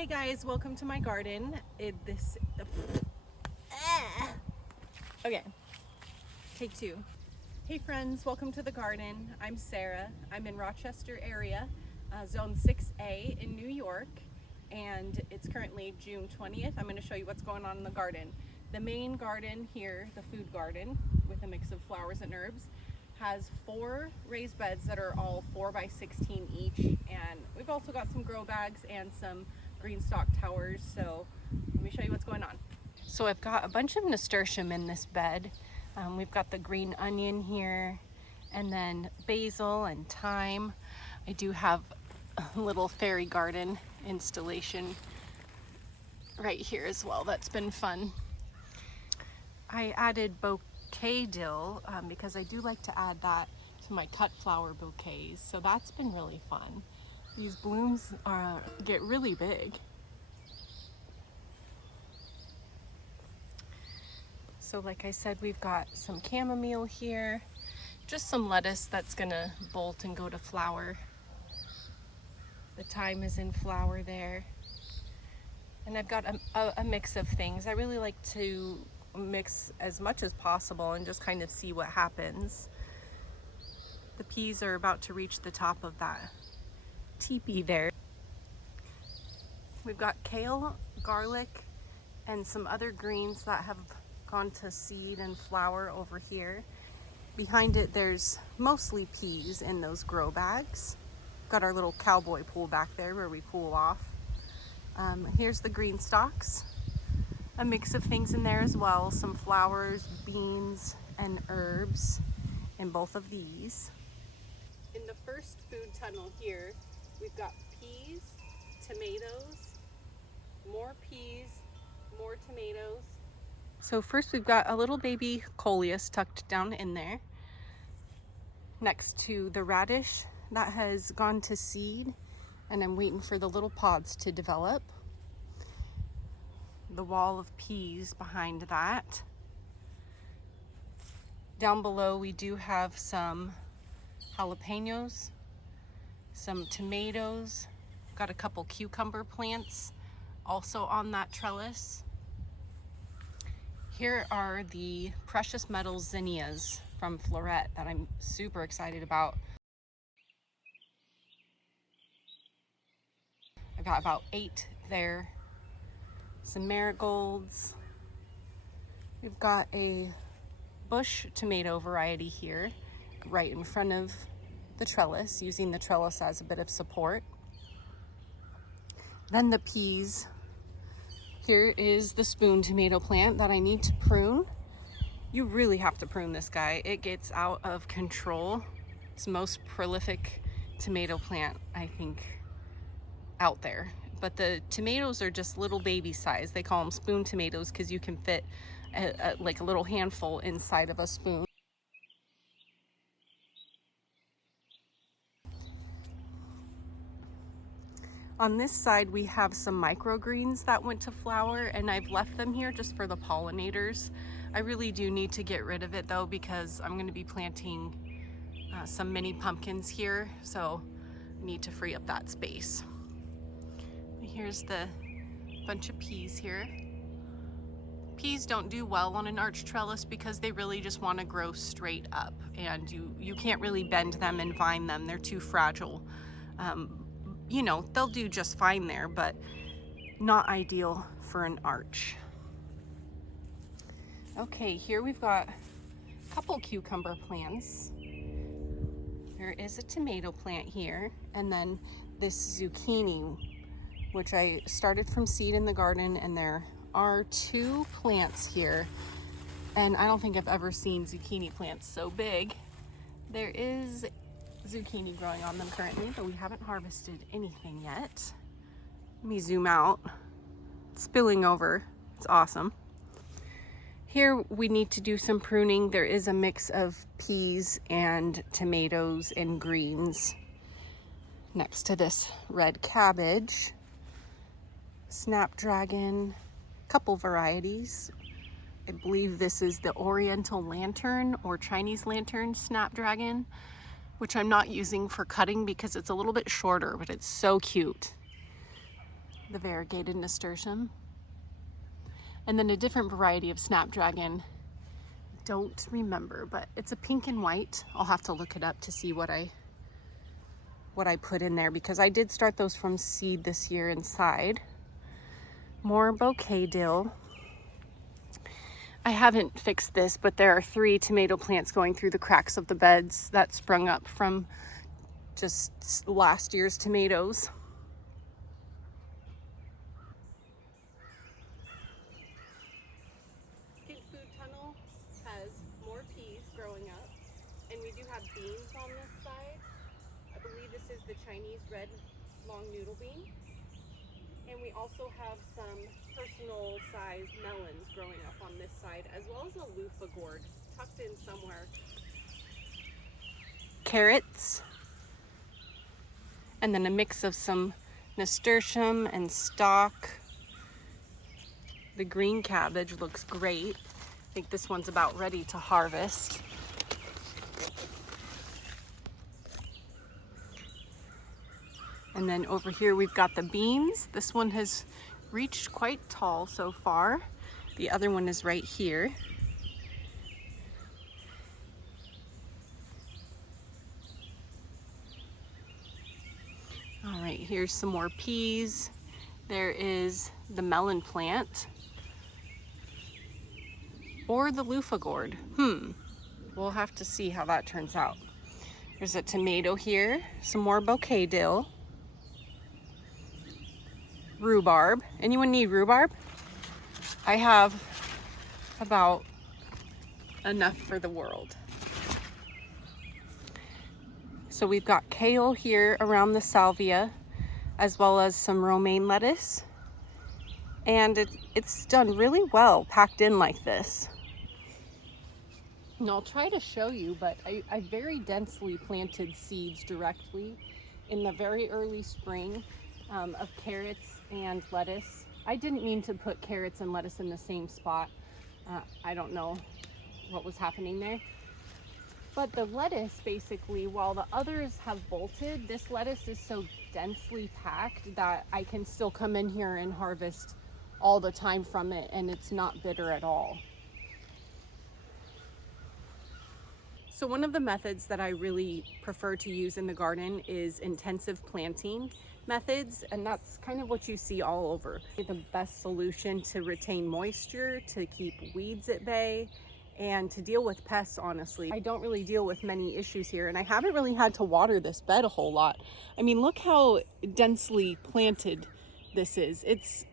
Hey guys, welcome to my garden. Okay, take two. Hey friends, welcome to the garden. I'm Sarah. I'm in Rochester area, zone 6A in New York, and it's currently June 20th. I'm going to show you what's going on in the garden. The main garden here, the food garden with a mix of flowers and herbs, has 4 raised beds that are all 4 by 16 each, and we've also got some grow bags and some green stalk towers. So let me show you what's going on. So I've got a bunch of nasturtium in this bed. We've got the green onion here, and then basil and thyme. I do have a little fairy garden installation right here as well. That's been fun. I added bouquet dill because I do like to add that to my cut flower bouquets, so that's been really fun. These blooms get really big. So like I said, we've got some chamomile here, just some lettuce that's gonna bolt and go to flower. The thyme is in flower there. And I've got a mix of things. I really like to mix as much as possible and just kind of see what happens. The peas are about to reach the top of that teepee there. We've got kale, garlic, and some other greens that have gone to seed and flower over here. Behind it there's mostly peas in those grow bags. Got our little cowboy pool back there where we cool off. Here's the green stalks. A mix of things in there as well. Some flowers, beans, and herbs in both of these. In the first food tunnel here, we've got peas, tomatoes, more peas, more tomatoes. So first we've got a little baby coleus tucked down in there next to the radish that has gone to seed, and I'm waiting for the little pods to develop. The wall of peas behind that. Down below we do have some jalapenos, some tomatoes, got a couple cucumber plants also on that trellis. Here are the precious metal zinnias from Floret that I'm super excited about. I got about 8 there. Some marigolds. We've got a bush tomato variety here right in front of the trellis, using the trellis as a bit of support. Then the peas. Here is the spoon tomato plant that I need to prune. You really have to prune this guy. It gets out of control. It's the most prolific tomato plant, I think, out there. But the tomatoes are just little baby size. They call them spoon tomatoes because you can fit like a little handful inside of a spoon. On this side we have some microgreens that went to flower, and I've left them here just for the pollinators. I really do need to get rid of it though, because I'm going to be planting some mini pumpkins here, so I need to free up that space. Here's the bunch of peas here. Peas don't do well on an arch trellis because they really just want to grow straight up, and you can't really bend them and vine them. They're too fragile. You know, they'll do just fine there, but not ideal for an arch. Okay, here we've got a couple cucumber plants. There is a tomato plant here, and then this zucchini, which I started from seed in the garden, and there are 2 plants here, and I don't think I've ever seen zucchini plants so big. There is zucchini growing on them currently, but we haven't harvested anything yet. Let me zoom out. It's spilling over. It's awesome. Here we need to do some pruning. There is a mix of peas and tomatoes and greens next to this red cabbage. Snapdragon, couple varieties. I believe this is the Oriental Lantern or Chinese Lantern Snapdragon, which I'm not using for cutting because it's a little bit shorter, but it's so cute. the variegated nasturtium. And then a different variety of snapdragon. Don't remember, but it's a pink and white. I'll have to look it up to see what I put in there, because I did start those from seed this year inside. More bouquet dill. I haven't fixed this, but there are 3 tomato plants going through the cracks of the beds that sprung up from just last year's tomatoes. Kid food tunnel has more peas growing up, and we do have beans on this side. I believe this is the Chinese red long noodle bean. And we also have some personal sized melons growing up on this side, as well as a loofah gourd tucked in somewhere. Carrots, and then a mix of some nasturtium and stock. The green cabbage looks great. I think this one's about ready to harvest. And then over here we've got the beans. This one has reached quite tall so far. The other one is right here. All right, here's some more peas. There is the melon plant. Or the loofah gourd. We'll have to see how that turns out. There's a tomato here, some more bouquet dill. Rhubarb. Anyone need rhubarb? I have about enough for the world. So we've got kale here around the salvia, as well as some romaine lettuce. And it's done really well packed in like this. And I'll try to show you, but I very densely planted seeds directly in the very early spring of carrots and lettuce. I didn't mean to put carrots and lettuce in the same spot. I don't know what was happening there. But the lettuce, basically, while the others have bolted, this lettuce is so densely packed that I can still come in here and harvest all the time from it, and it's not bitter at all. So one of the methods that I really prefer to use in the garden is intensive planting methods, and that's kind of what you see all over. The best solution to retain moisture, to keep weeds at bay, and to deal with pests, honestly. I don't really deal with many issues here, and I haven't really had to water this bed a whole lot. I mean, look how densely planted this is. It's,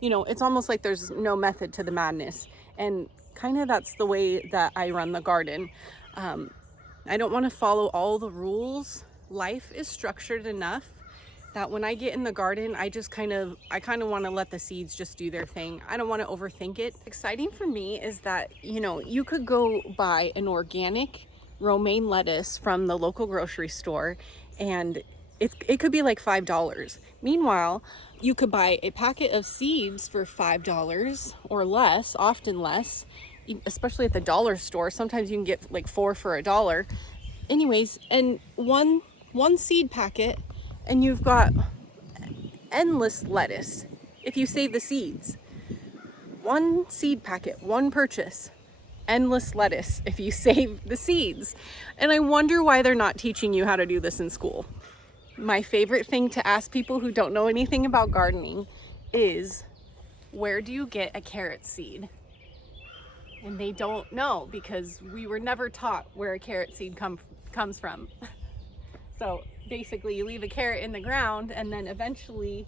you know, it's almost like there's no method to the madness, and kind of that's the way that I run the garden. I don't want to follow all the rules. Life is structured enough that when I get in the garden, I kind of want to let the seeds just do their thing. I don't want to overthink it. Exciting for me is that, you know, you could go buy an organic romaine lettuce from the local grocery store, and it could be like $5. Meanwhile, you could buy a packet of seeds for $5 or less, often less, especially at the dollar store. Sometimes you can get like 4 for $1. Anyways, and one seed packet, and you've got endless lettuce if you save the seeds. One seed packet, one purchase, endless lettuce if you save the seeds. And I wonder why they're not teaching you how to do this in school. My favorite thing to ask people who don't know anything about gardening is, where do you get a carrot seed? And they don't know, because we were never taught where a carrot seed comes from. So basically you leave a carrot in the ground, and then eventually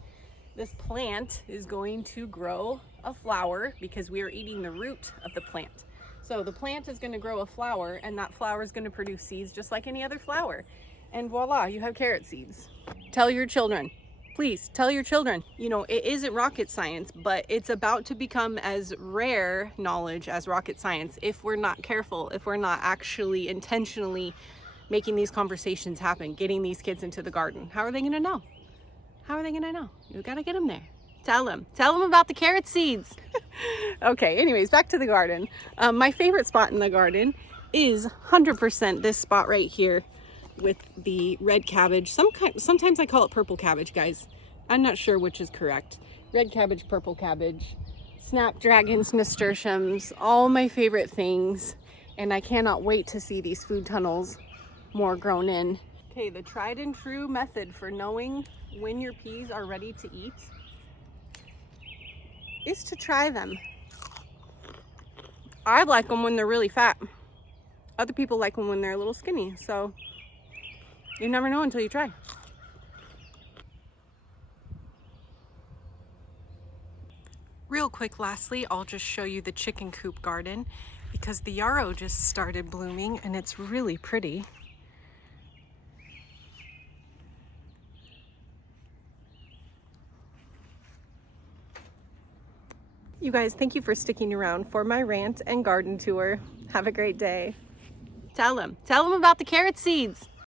this plant is going to grow a flower, because we are eating the root of the plant. So the plant is going to grow a flower, and that flower is going to produce seeds just like any other flower. And voila, you have carrot seeds. Tell your children. Please tell your children, you know, it isn't rocket science, but it's about to become as rare knowledge as rocket science if we're not careful, if we're not actually intentionally making these conversations happen, getting these kids into the garden. How are they gonna know? How are they gonna know? You gotta get them there. Tell them about the carrot seeds. Okay, anyways, back to the garden. My favorite spot in the garden is 100% this spot right here with the red cabbage. Sometimes I call it purple cabbage, guys. I'm not sure which is correct. red cabbage, purple cabbage, snapdragons, nasturtiums, all my favorite things. And I cannot wait to see these food tunnels more grown in. Okay, the tried and true method for knowing when your peas are ready to eat is to try them. I like them when they're really fat. Other people like them when they're a little skinny. So you never know until you try. Real quick, lastly, I'll just show you the chicken coop garden because the yarrow just started blooming and it's really pretty. You guys, thank you for sticking around for my rant and garden tour. Have a great day. Tell them about the carrot seeds.